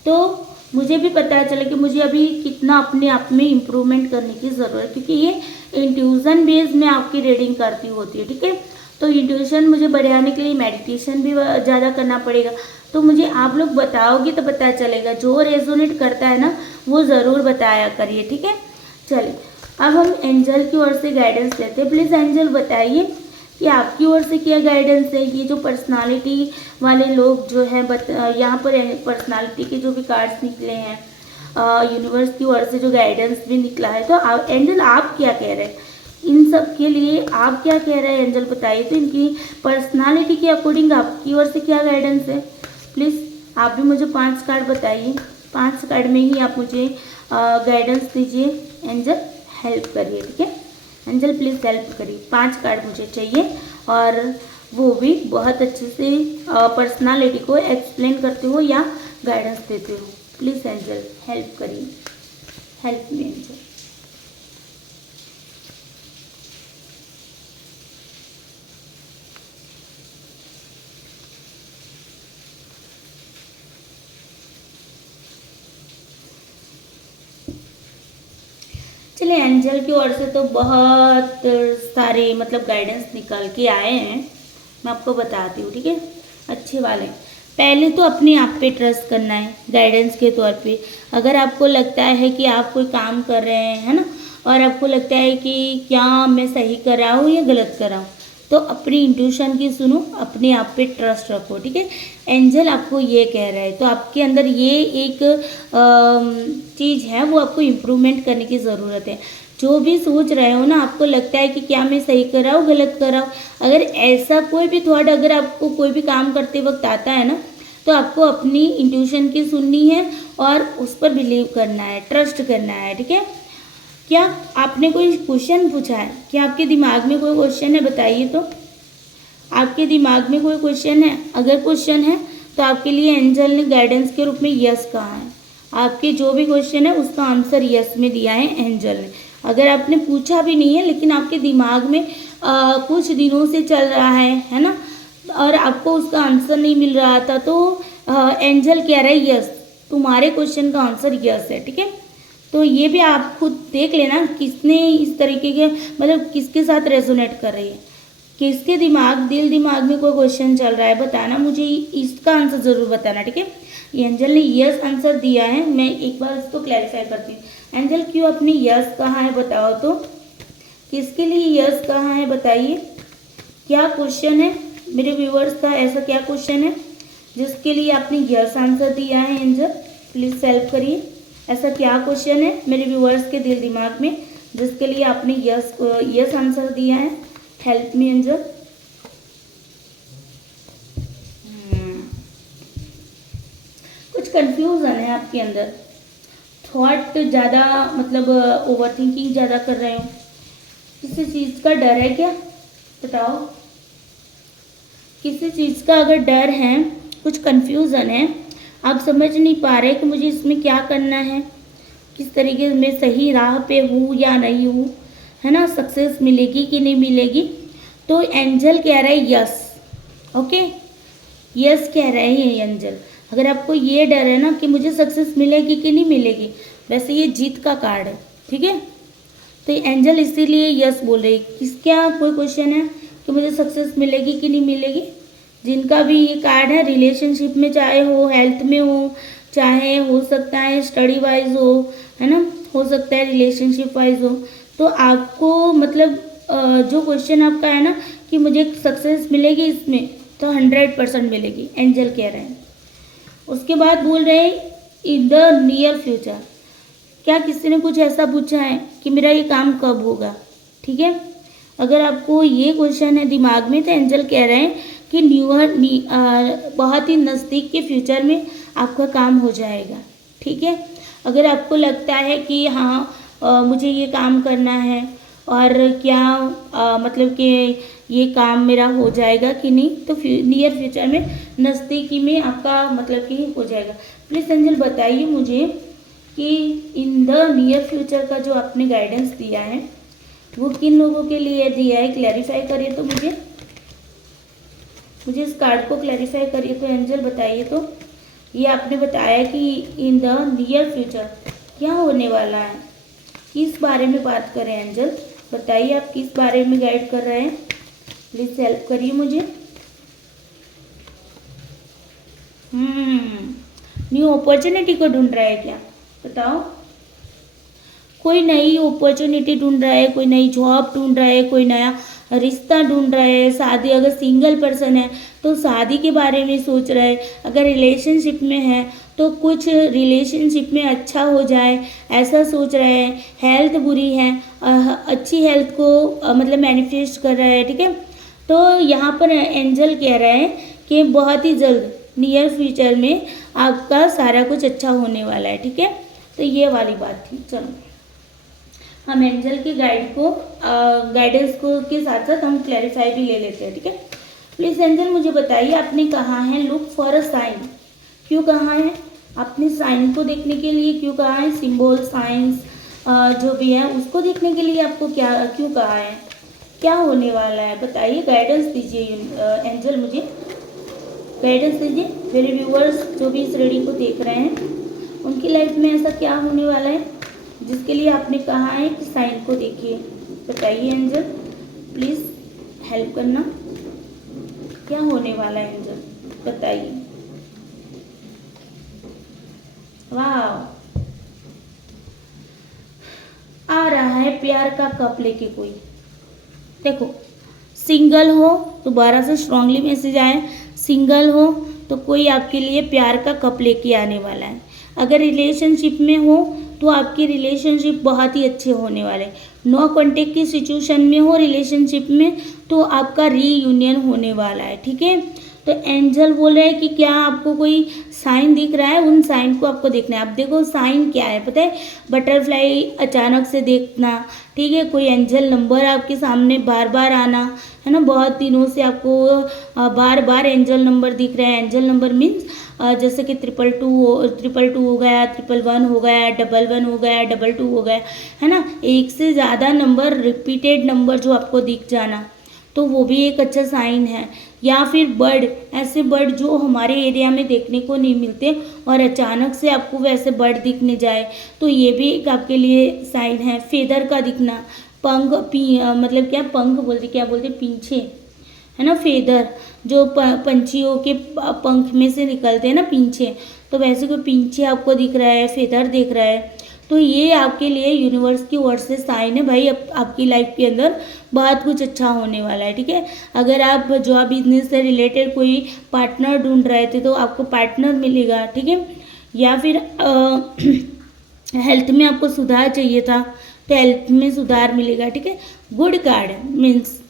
तो मुझे भी पता चले कि मुझे अभी कितना अपने आप में इम्प्रूवमेंट करने की ज़रूरत है, क्योंकि ये इंट्यूज़न बेस्ड में आपकी रीडिंग करती होती है, ठीक है। तो इंट्यूशन मुझे बढ़ाने के लिए मेडिटेशन भी ज़्यादा करना पड़ेगा। तो मुझे आप लोग बताओगे तो पता चलेगा, जो रेजोनेट करता है ना वो ज़रूर बताया करिए, ठीक है। चलिए अब हम एंजल की ओर से गाइडेंस लेते हैं। प्लीज़ एंजल बताइए कि आपकी ओर से क्या गाइडेंस है। ये जो पर्सनालिटी वाले लोग जो है यहाँ पर पर्सनालिटी के जो भी कार्ड्स निकले हैं, यूनिवर्स की ओर से जो गाइडेंस भी निकला है, तो एंजल आप क्या कह रहे हैं इन सब के लिए, आप क्या कह रहे हैं एंजल बताइए। तो इनकी पर्सनालिटी के अकॉर्डिंग आपकी ओर से क्या गाइडेंस है, प्लीज़ आप भी मुझे 5 कार्ड बताइए। 5 कार्ड में ही आप मुझे गाइडेंस दीजिए, एंजल हेल्प करिए, ठीक है। एंजल प्लीज़ हेल्प करिए, 5 कार्ड मुझे चाहिए, और वो भी बहुत अच्छे से पर्सनालिटी को एक्सप्लेन करते हो या गाइडेंस देते हो। प्लीज़ एंजल हेल्प करिए, हेल्प मी एंजल। चलिए एंजल की ओर से तो बहुत सारे मतलब गाइडेंस निकल के आए हैं, मैं आपको बताती हूँ, ठीक है, अच्छे वाले। पहले तो अपने आप पे ट्रस्ट करना है गाइडेंस के तौर पे। अगर आपको लगता है कि आप कोई काम कर रहे हैं, है ना, और आपको लगता है कि क्या मैं सही कर रहा हूँ या गलत कर रहा हूँ, तो अपनी इंट्यूशन की सुनो, अपने आप पे ट्रस्ट रखो, ठीक है। एंजल आपको ये कह रहा है, तो आपके अंदर ये एक चीज़ है, वो आपको इम्प्रूवमेंट करने की ज़रूरत है। जो भी सोच रहे हो ना, आपको लगता है कि क्या मैं सही कर रहा हूँ गलत कर रहा हूँ, अगर ऐसा कोई भी थॉट अगर आपको कोई भी काम करते वक्त आता है ना, तो आपको अपनी इंट्यूशन की सुननी है और उस पर बिलीव करना है, ट्रस्ट करना है, ठीक है। क्या आपने कोई क्वेश्चन पूछा है, क्या आपके दिमाग में कोई क्वेश्चन है, बताइए तो। आपके दिमाग में कोई क्वेश्चन है, अगर क्वेश्चन है तो आपके लिए एंजल ने गाइडेंस के रूप में यस कहा है। आपके जो भी क्वेश्चन है उसका आंसर यस में दिया है एंजल ने। अगर आपने पूछा भी नहीं है लेकिन आपके दिमाग में कुछ दिनों से चल रहा है ना, और आपको उसका आंसर नहीं मिल रहा था, तो एंजल कह रहा है यस, तुम्हारे क्वेश्चन का आंसर यस है, ठीक है। तो ये भी आप खुद देख लेना किसने इस तरीके के मतलब किसके साथ रेजोनेट कर रही है, किसके दिमाग में कोई क्वेश्चन चल रहा है, बताना मुझे, इसका आंसर ज़रूर बताना, ठीक है। एंजल ने यस आंसर दिया है, मैं एक बार इसको क्लैरिफाई करती हूँ। एंजल क्यों अपनी यस कहा है बताओ तो, किसके लिए यस कहा है बताइए। क्या क्वेश्चन है मेरे व्यूअर्स का, ऐसा क्या क्वेश्चन है जिसके लिए आपने यस आंसर दिया है एंजल, प्लीज़ हेल्प करिए। ऐसा क्या क्वेश्चन है मेरे व्यूअर्स के दिल दिमाग में जिसके लिए आपने यस आंसर दिया है, हेल्प मी एंजल। कुछ कंफ्यूजन है आपके अंदर, थॉट ज़्यादा मतलब ओवर थिंकिंग ज़्यादा कर रहे हो, किसी चीज़ का डर है क्या, बताओ। किसी चीज़ का अगर डर है, कुछ कंफ्यूजन है, आप समझ नहीं पा रहे कि मुझे इसमें क्या करना है, किस तरीके से मैं सही राह पे हूँ या नहीं हूँ, है ना, सक्सेस मिलेगी कि नहीं मिलेगी, तो एंजल कह रहा है यस, ओके, यस कह रहे हैं एंजल। अगर आपको ये डर है ना कि मुझे सक्सेस मिलेगी कि नहीं मिलेगी, वैसे ये जीत का कार्ड है, ठीक है, तो एंजल इसीलिए यस बोल रही है। क्या कोई क्वेश्चन है कि मुझे सक्सेस मिलेगी कि नहीं मिलेगी? जिनका भी ये कार्ड है रिलेशनशिप में, चाहे हो हेल्थ में हो, चाहे हो सकता है स्टडी वाइज हो, है ना, हो सकता है रिलेशनशिप वाइज हो, तो आपको मतलब जो क्वेश्चन आपका है ना कि मुझे सक्सेस मिलेगी इसमें, तो 100% मिलेगी, एंजल कह रहे हैं। उसके बाद बोल रहे हैं इन द नियर फ्यूचर। क्या किसी ने कुछ ऐसा पूछा है कि मेरा ये काम कब होगा? ठीक है, अगर आपको ये क्वेश्चन है दिमाग में तो एंजल कह रहे हैं कि बहुत ही नज़दीक के फ्यूचर में आपका काम हो जाएगा। ठीक है, अगर आपको लगता है कि हाँ मुझे ये काम करना है और क्या मतलब कि ये काम मेरा हो जाएगा कि नहीं, तो नियर फ्यूचर में, नज़दीकी में आपका मतलब कि हो जाएगा। प्लीज़ एंजल बताइए मुझे कि इन द नियर फ्यूचर का जो आपने गाइडेंस दिया है वो किन लोगों के लिए दिया है, क्लैरिफाई करिए तो मुझे इस कार्ड को क्लैरिफाई करिए तो एंजल बताइए। तो ये आपने बताया कि इन द नियर फ्यूचर क्या होने वाला है, किस बारे में बात कर रहे हैं एंजल, बताइए आप किस बारे में गाइड कर रहे हैं, प्लीज़ हेल्प करिए मुझे। न्यू अपॉर्चुनिटी को ढूंढ रहा है क्या, बताओ? कोई नई अपॉर्चुनिटी ढूंढ रहा है, कोई नई जॉब ढूंढ रहा है, कोई नया रिश्ता ढूंढ रहा है, शादी, अगर सिंगल पर्सन है तो शादी के बारे में सोच रहा है, अगर रिलेशनशिप में है तो कुछ रिलेशनशिप में अच्छा हो जाए ऐसा सोच रहा है, हेल्थ बुरी है, अच्छी हेल्थ को मतलब मैनिफेस्ट कर रहा है। ठीक है, तो यहाँ पर एंजल कह रहा है कि बहुत ही जल्द नियर फ्यूचर में आपका सारा कुछ अच्छा होने वाला है। ठीक है, तो ये वाली बात थी। चलो हम एंजल के गाइडेंस को के साथ साथ हम क्लैरिफाई भी ले लेते हैं। ठीक है, प्लीज़ एंजल मुझे बताइए, आपने कहा है लुक फॉर अ साइन, क्यों कहा है आपने? साइन को देखने के लिए क्यों कहा है? सिंबल, साइंस जो भी है उसको देखने के लिए आपको क्यों कहा है? क्या होने वाला है बताइए, गाइडेंस दीजिए एंजल, मुझे गाइडेंस दीजिए। मेरे व्यूअर्स जो भी इस रीडिंग को देख रहे हैं उनकी लाइफ में ऐसा क्या होने वाला है जिसके लिए आपने कहा है कि साइन को देखिए, बताइए एंजल, प्लीज़ हेल्प करना। क्या होने वाला है एंजल, बताइए। वाह, आ रहा है प्यार का कप लेके कोई। देखो, सिंगल हो, दोबारा से स्ट्रांगली मैसेज आए, सिंगल हो तो कोई आपके लिए प्यार का कप लेके आने वाला है। अगर रिलेशनशिप में हो तो आपकी रिलेशनशिप बहुत ही अच्छे होने वाले। नो कॉन्टेक्ट की सिचुएशन में हो रिलेशनशिप में तो आपका रीयूनियन होने वाला है। ठीक है, तो एंजल बोल रहे हैं कि क्या आपको कोई साइन दिख रहा है, उन साइन को आपको देखना है। आप देखो साइन क्या है पता है, बटरफ्लाई अचानक से देखना, ठीक है, कोई एंजल नंबर आपके सामने बार बार आना, है ना, बहुत दिनों से आपको बार बार एंजल नंबर दिख रहा है। एंजल नंबर मीन्स जैसे कि 222 हो गया, 111 हो गया, 11 हो गया, 22 हो गया, है ना, एक से ज़्यादा नंबर, रिपीटेड नंबर जो आपको दिख जाना, तो वो भी एक अच्छा साइन है। या फिर बर्ड, ऐसे बर्ड जो हमारे एरिया में देखने को नहीं मिलते और अचानक से आपको वैसे बर्ड दिखने जाए तो ये भी एक आपके लिए साइन है। फेदर का दिखना, पंख, मतलब क्या पंख बोलते, क्या बोलते, पीछे, है ना, फेदर जो पंछियों के पंख में से निकलते हैं ना पीछे, तो वैसे कोई पीछे आपको दिख रहा है, फेदर दिख रहा है, तो ये आपके लिए यूनिवर्स की ओर से साइन है भाई, आपकी लाइफ के अंदर बहुत कुछ अच्छा होने वाला है। ठीक है, अगर आप जॉब बिजनेस से रिलेटेड कोई पार्टनर ढूंढ रहे थे तो आपको पार्टनर मिलेगा। ठीक है, या फिर हेल्थ में आपको सुधार चाहिए था तो हेल्थ में सुधार मिलेगा। ठीक है, गुड कार्ड मीन्स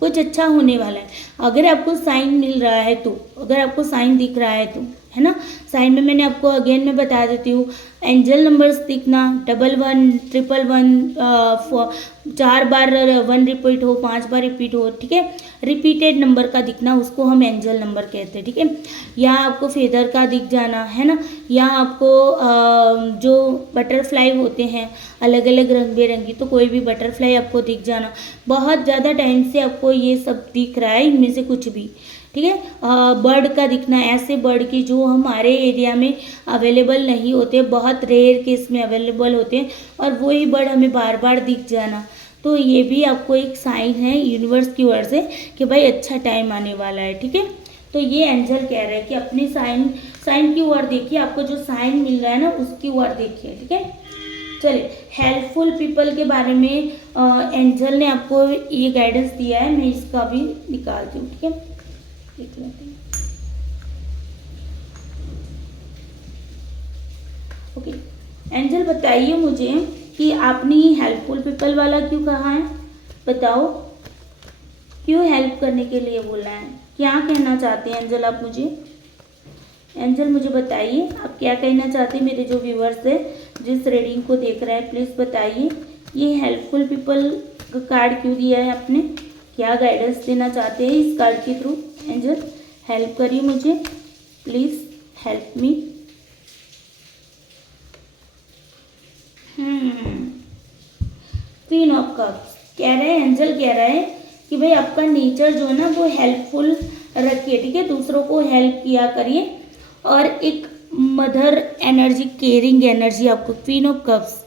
कुछ अच्छा होने वाला है। अगर आपको साइन मिल रहा है तो, अगर आपको साइन दिख रहा है तो, है ना, साइन में मैंने आपको अगेन मैं बता देती हूँ, एंजल नंबर्स दिखना, 11, 111, 4 बार 1 रिपीट हो, 5 बार रिपीट हो, ठीक है, रिपीटेड नंबर का दिखना उसको हम एंजल नंबर कहते हैं। ठीक है, या आपको फेदर का दिख जाना, है ना, या आपको जो बटरफ्लाई होते हैं अलग अलग रंग बिरंगी, तो कोई भी बटरफ्लाई आपको दिख जाना, बहुत ज़्यादा टाइम से आपको ये सब दिख रहा है, इनमें से कुछ भी, ठीक है। बर्ड का दिखना, ऐसे बर्ड की जो हमारे एरिया में अवेलेबल नहीं होते, बहुत रेयर केस में अवेलेबल होते हैं, और वही बर्ड हमें बार बार दिख जाना, तो ये भी आपको एक साइन है यूनिवर्स की ओर से कि भाई अच्छा टाइम आने वाला है। ठीक है, तो ये एंजल कह रहे हैं कि अपनी साइन की ओर देखिए, आपको जो साइन मिल रहा है ना उसकी ओर देखिए। ठीक है, चलिए हेल्पफुल पीपल के बारे में एंजल ने आपको ये गाइडेंस दिया है, मैं इसका भी निकालती हूँ। ठीक है, देख लेते हैं। ओके, एंजल बताइए मुझे कि आपने हेल्पफुल पीपल वाला क्यों कहा है, बताओ क्यों हेल्प करने के लिए बोला है, क्या कहना चाहते हैं एंजल आप मुझे? एंजल मुझे बताइए आप क्या कहना चाहते हैं, मेरे जो व्यूअर्स है जिस रीडिंग को देख रहे हैं प्लीज़ बताइए, ये हेल्पफुल पीपल का कार्ड क्यों दिया है आपने, क्या गाइडेंस देना चाहते हैं इस कार्ड के थ्रू? एंजल हेल्प करिए मुझे, please help me. Queen of cups कह रहे हैं, एंजल कह रहा है कि भाई आपका नेचर जो है ना वो हेल्पफुल रखिए। ठीक है, दूसरों को हेल्प किया करिए, और एक मदर एनर्जी, केयरिंग एनर्जी आपको, क्वीन ऑफ कप्स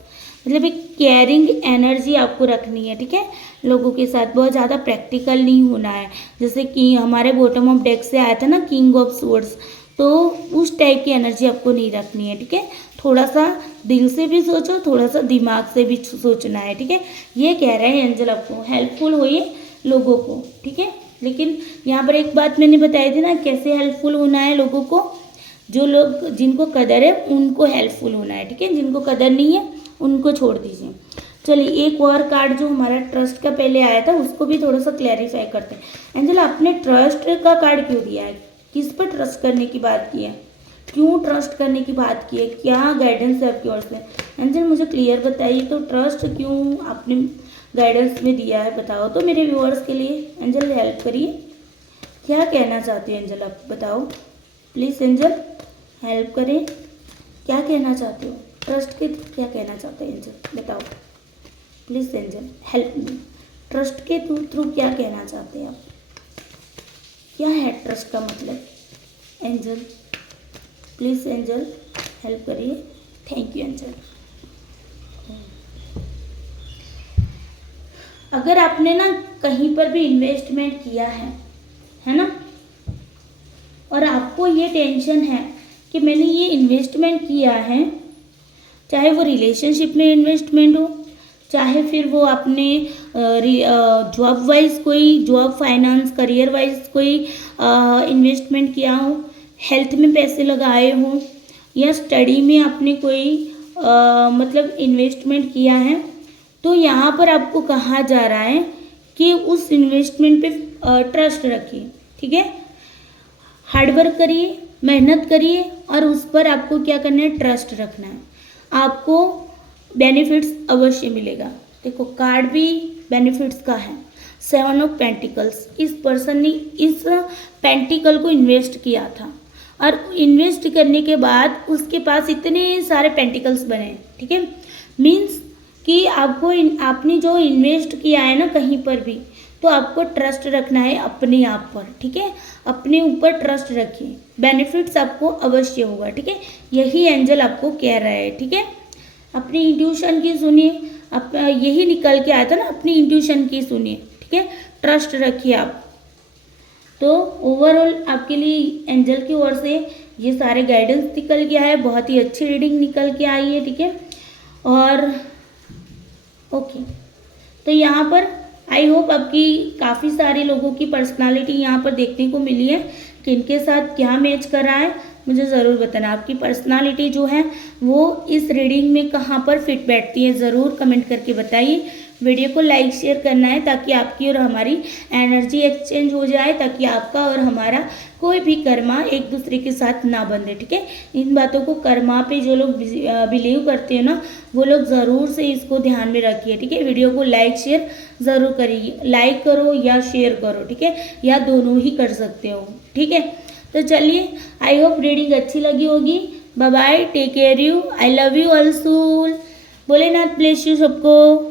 मतलब एक केयरिंग एनर्जी आपको रखनी है। ठीक है, लोगों के साथ बहुत ज़्यादा प्रैक्टिकल नहीं होना है, जैसे कि हमारे बॉटम ऑफ डेक से आया था ना किंग ऑफ स्वॉर्ड्स, तो उस टाइप की एनर्जी आपको नहीं रखनी है। ठीक है, थोड़ा सा दिल से भी सोचो, थोड़ा सा दिमाग से भी सोचना है। ठीक है, ये कह रहे हैं एंजल आपको, हेल्पफुल होइए लोगों को। ठीक है, लेकिन यहाँ पर एक बात मैंने बताई थी ना, कैसे हेल्पफुल होना है लोगों को, जो लोग जिनको कदर है उनको हेल्पफुल होना है। ठीक है, जिनको कदर नहीं है उनको छोड़ दीजिए। चलिए एक और कार्ड जो हमारा ट्रस्ट का पहले आया था उसको भी थोड़ा सा क्लैरिफाई करते हैं। एंजल आपने ट्रस्ट का कार्ड क्यों दिया है, किस पर ट्रस्ट करने की बात की है, क्यों ट्रस्ट करने की बात की है, क्या गाइडेंस है आपकी ओर से? एंजल मुझे क्लियर बताइए, तो ट्रस्ट क्यों आपने गाइडेंस में दिया है बताओ तो मेरे व्यूअर्स के लिए। एंजल हेल्प करिए, क्या कहना चाहते हैं एंजल आप बताओ प्लीज़। एंजल हेल्प करें, क्या कहना चाहते हो ट्रस्ट के थ्रू, क्या कहना चाहते हैं एंजल बताओ please. Angel help me, trust के थ्रू क्या कहना चाहते हैं आप, क्या है ट्रस्ट का मतलब? एंजल प्लीज़ एंजल हेल्प करिए, थैंक यू एंजल। अगर आपने ना कहीं पर भी इन्वेस्टमेंट किया है ना, और आपको ये टेंशन है कि मैंने ये इन्वेस्टमेंट किया है, चाहे वो रिलेशनशिप में इन्वेस्टमेंट हो, चाहे फिर वो अपने जॉब वाइज कोई जॉब फाइनेंस करियर वाइज कोई इन्वेस्टमेंट किया हो, हेल्थ में पैसे लगाए हों, या स्टडी में आपने कोई मतलब इन्वेस्टमेंट किया है, तो यहाँ पर आपको कहा जा रहा है कि उस इन्वेस्टमेंट पे ट्रस्ट रखिए। ठीक है, हार्डवर्क करिए, मेहनत करिए, और उस पर आपको क्या करना है, ट्रस्ट रखना है, आपको बेनिफिट्स अवश्य मिलेगा। देखो कार्ड भी बेनिफिट्स का है, 7 ऑफ पेंटिकल्स, इस पर्सन ने इस पेंटिकल को इन्वेस्ट किया था, और इन्वेस्ट करने के बाद उसके पास इतने सारे पेंटिकल्स बने। ठीक है, मीन्स कि आपको आपने जो इन्वेस्ट किया है ना कहीं पर भी, तो आपको ट्रस्ट रखना है अपने आप पर। ठीक है, अपने ऊपर ट्रस्ट रखिए, बेनिफिट्स आपको अवश्य होगा। ठीक है, यही एंजल आपको कह रहा है। ठीक है, अपनी इंट्यूशन की सुनिए, यही निकल के आया था ना, अपनी इंट्यूशन की सुनिए। ठीक है, ट्रस्ट रखिए आप। तो ओवरऑल आपके लिए एंजल की ओर से ये सारे गाइडेंस निकल के आए, बहुत ही अच्छी रीडिंग निकल के आई है। ठीक है, और ओके, तो यहाँ पर आई होप आपकी काफ़ी सारे लोगों की पर्सनालिटी यहाँ पर देखने को मिली है, कि इनके साथ क्या मैच कर रहा है मुझे ज़रूर बताना। आपकी पर्सनालिटी जो है वो इस रीडिंग में कहाँ पर फिट बैठती है, ज़रूर कमेंट करके बताइए। वीडियो को लाइक शेयर करना है ताकि आपकी और हमारी एनर्जी एक्सचेंज हो जाए, ताकि आपका और हमारा कोई भी कर्मा एक दूसरे के साथ ना बंधे। ठीक है, इन बातों को कर्मा पे जो लोग बिलीव करते हैं ना, वो लोग ज़रूर से इसको ध्यान में रखिए। ठीक है, वीडियो को लाइक शेयर ज़रूर करिए, लाइक करो या शेयर करो। ठीक है, या दोनों ही कर सकते हो। ठीक है, तो चलिए आई होप रीडिंग अच्छी लगी होगी। Bye bye, take care you, I love you all soul. Bholenath bless you सबको।